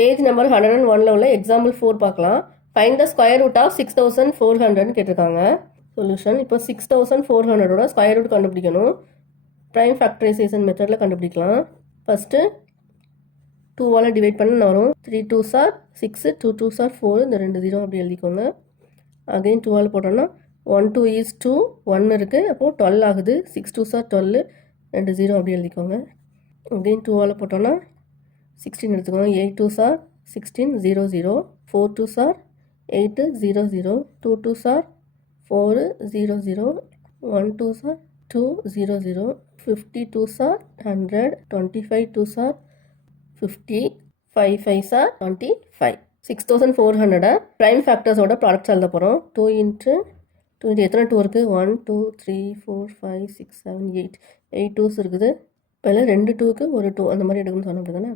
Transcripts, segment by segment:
Page number 101ல் உள்ள example 4 பார்க்கலாம். Find the square root of 6400 கேட்டிருக்காங்க. சொல்யூஷன். இப்போ 6400ஓட ஸ்கொயர் ரூட் கண்டுபிடிக்கணும். ப்ரைம் ஃபேக்டரைசேஷன் மெத்தடில் கண்டுபிடிக்கலாம். ஃபஸ்ட்டு 2ஆல் டிவைட் பண்ண வரும். 3 2s are 6, 2 2s are 4, இந்த 2 0 அப்படி எழுதிக்கோங்க. அகைன் 2ஆல் போட்டோன்னா 1 2 is 2, 1 இருக்குது, அப்போது 12 ஆகுது. 6 2s are 12, 2 0 அப்படி எழுதிக்கோங்க. அகைன் 2ஆல் போட்டோன்னா 16 எடுத்துக்கோங்க. 8 2s are 16, 0 0, 4 2s are 8, 0 0, 2 2s are 4, 0 0, 1 2s are 2, 0 0, 50 2s are 100, 25 2s are 50, 5 5s are 25. 6400 prime ஃபேக்டர்ஸோட products எழுத போகிறோம். 2 இன்ட்டு 2 எத்தனை 2 இருக்குது? 1 2 3 4 5 6 7 8 8 2s இருக்குது. இப்போ 2 2க்கு ஒரு 2 அந்த மாதிரி எடுக்கணும்னு சொன்னோம் அப்படி தானே.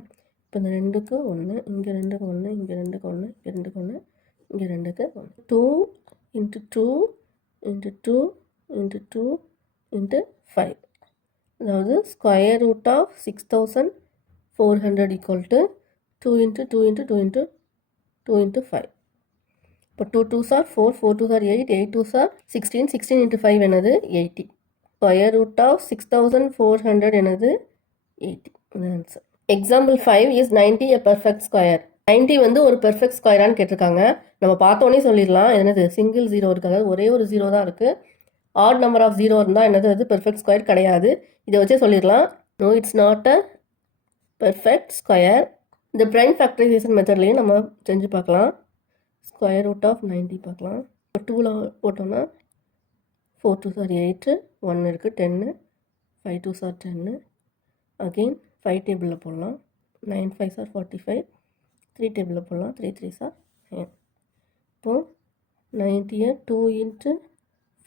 இப்போ இந்த 2க்கு 1, இங்கே 2க்கு 1, இங்கே 2க்கு 1, இங்கே 2க்கு 1, இங்கே 2க்கு 1. 2 இன்ட்டு 2 இன்ட்டு 2 இன்ட்டு 2 இன்ட்டு 5. அதாவது square root of 6400 equal to 2 into 2 into 2 into 2 into 5. இப்போ 2 2s are 4, 4 2s are 8, 8 2s are 16, 16 into 5 என்னது 80. ஸ்கொயர் ரூட் ஆஃப் 6400 என்னது 80. Answer. Example 5 is 90 a perfect square. 90 வந்து ஒரு பெர்ஃபெக்ட் ஸ்கொயரானு கேட்டிருக்காங்க. நம்ம பார்த்தோன்னே சொல்லிடலாம் என்னது சிங்கிள் ஜீரோ இருக்குது, அதாவது ஒரே ஒரு ஜீரோ தான் இருக்குது. ஆட் நம்பர் ஆஃப் ஜீரோ இருந்தால் என்னது அது பெர்ஃபெக்ட் ஸ்கொயர் கிடையாது. இதை வச்சே சொல்லிடலாம். No it's not a perfect square. இந்த ப்ரைம் ஃபேக்டரைசேஷன் மெத்தட்லேயும் நம்ம செஞ்சு பார்க்கலாம். ஸ்கொயர் ரூட் ஆஃப் 90 பார்க்கலாம். 2ல் போட்டோம்னா 4 2s are 8, 1 இருக்குது 10, 5 2s are 10. அகெயின் 5 டேபிளில் போடலாம். 9 5s are 45, 3 டேபிளில் போடலாம். 3 3s are 10. இப்போது 90 2 இன்ட்டு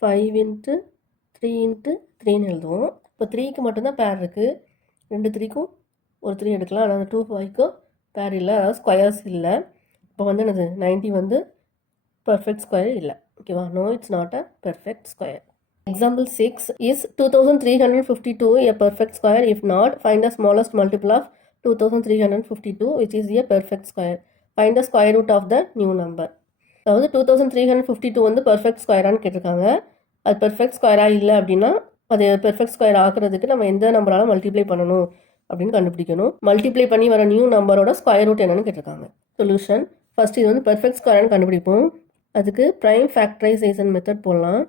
5 இன்ட்டு 3 இன்ட்டு 3ன்னு எழுதுவோம். இப்போ 3க்கு மட்டும்தான் பேர் இருக்குது. 2 3க்கும் ஒரு 3 எடுக்கலாம். ஆனால் அந்த 2 5க்கும் பேர் இல்லை, அதாவது ஸ்கொயர்ஸ் இல்லை. இப்போ வந்து என்னது 90 வந்து பர்ஃபெக்ட் ஸ்கொயர் இல்லை. ஓகேவா? No it's not a perfect square. Example 6 is 2352 a perfect square? If not, find the smallest multiple of 2352 which is a perfect square. Find the square root of the new number. அதாவது 2352 வந்து perfect ஸ்கொயரானு கேட்டிருக்காங்க. அது perfect ஸ்கொயராக இல்லை அப்படின்னா அது perfect square ஆக்குறதுக்கு நம்ம எந்த நம்பரால் மல்டிப்ளை பண்ணணும் அப்படின்னு கண்டுபிடிக்கணும். மல்டிப்ளை பண்ணி வர நியூ நம்பரோட ஸ்கொயர் ரூட் என்னன்னு கேட்டிருக்காங்க. சொல்யூஷன். ஃபர்ஸ்ட் இது வந்து பெர்ஃபெக்ட் ஸ்கொயரானு கண்டுபிடிப்போம். அதுக்கு ப்ரைம் ஃபேக்டரைசேஷன் மெத்தட் போடலாம்.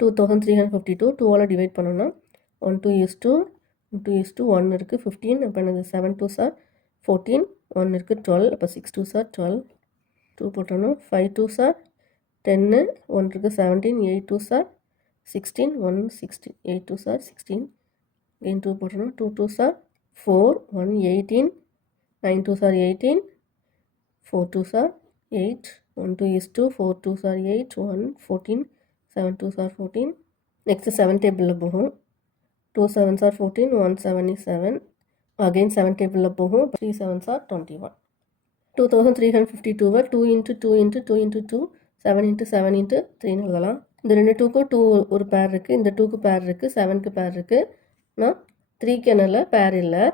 2352 2ஆல் டிவைட் பண்ணோன்னா 1 2 is 2, 2 is 2, 1 இருக்குது 15, அப்போ என்னது 7 2s are 14, 1 இருக்குது 12, அப்போ 6 2s are 12, 2 போட்டோன்னா 5 2s are 10, 1 இருக்குது 17, 8 2s are 16, 1 16, 8 2s are 16, again 2 போட்டோன்னா 2 2s are 4, 1 18, 9 2s are 18, 4 2s are 8, 1 2 is 2, 4 2s are 8, 1 14, 7 2s are 14. Next 7 டேபிளில் போகும். 2 7s are 14, 1 7 is 7. அகெயின் 7 டேபிளில் போகும். 3 7s are 21. 2352 2 into 2 into 2 into 2 7 into 7 into 3ன்னு எழுதலாம். இந்த 2 2க்கும் 2 ஒரு பேர் இருக்குது, இந்த 2க்கு பேர் இருக்குது, 7க்கு பேர் இருக்குது. ஆனால் 3க்கு என்னல பேர் இல்லை.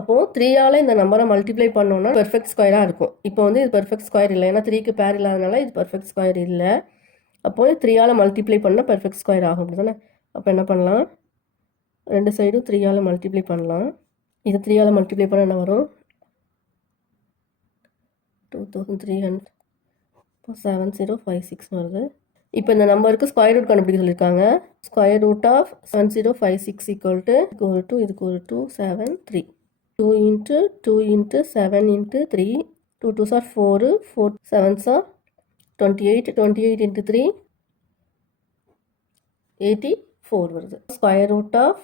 அப்போது 3ஆல் இந்த நம்பரை மல்டிப்ளை பண்ணோன்னா பெர்ஃபெக்ட் ஸ்கொயராக இருக்கும். இப்போ வந்து இது பெர்ஃபெக்ட் ஸ்கொயர் இல்லை, ஏன்னா 3க்கு பேர் இல்லாதனால இது பெர்ஃபெக்ட் ஸ்கொயர் இல்லை. அப்போது 3ஆல் மல்டிப்ளை பண்ணால் பெர்ஃபெக்ட் ஸ்கொயர் ஆகும் அப்படி தானே. அப்போ என்ன பண்ணலாம், ரெண்டு சைடும் 3ஆல் மல்டிப்ளை பண்ணலாம். இது 3ஆல் மல்டிப்ளை பண்ண என்ன வரும்? 2300 7056 வருது. இப்போ இந்த நம்பருக்கு ஸ்கொயர் ரூட் கண்டுபிடிக்க சொல்லியிருக்காங்க. Square root of 7056 equal to இதுக்கு ஒரு 2 7 3. 2 into 2 into 7 into 3, 2 2s are 4, 4 7s are 28, 28 into 3 84 வருது. Square root of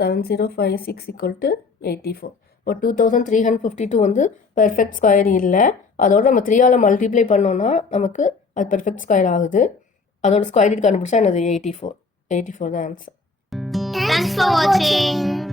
7056 equal to 84. இப்போ 2352 வந்து பெர்ஃபெக்ட் ஸ்கொயர் இல்லை. அதோட நம்ம 3ஆல் மல்டிப்ளை பண்ணோன்னா நமக்கு அது பெர்ஃபெக்ட் ஸ்கொயர் ஆகுது. அதோட ஸ்கொயர் ரூட் கண்டுபிடிச்சா என்னது 84. 84 தான் ஆன்சர். Thanks for watching.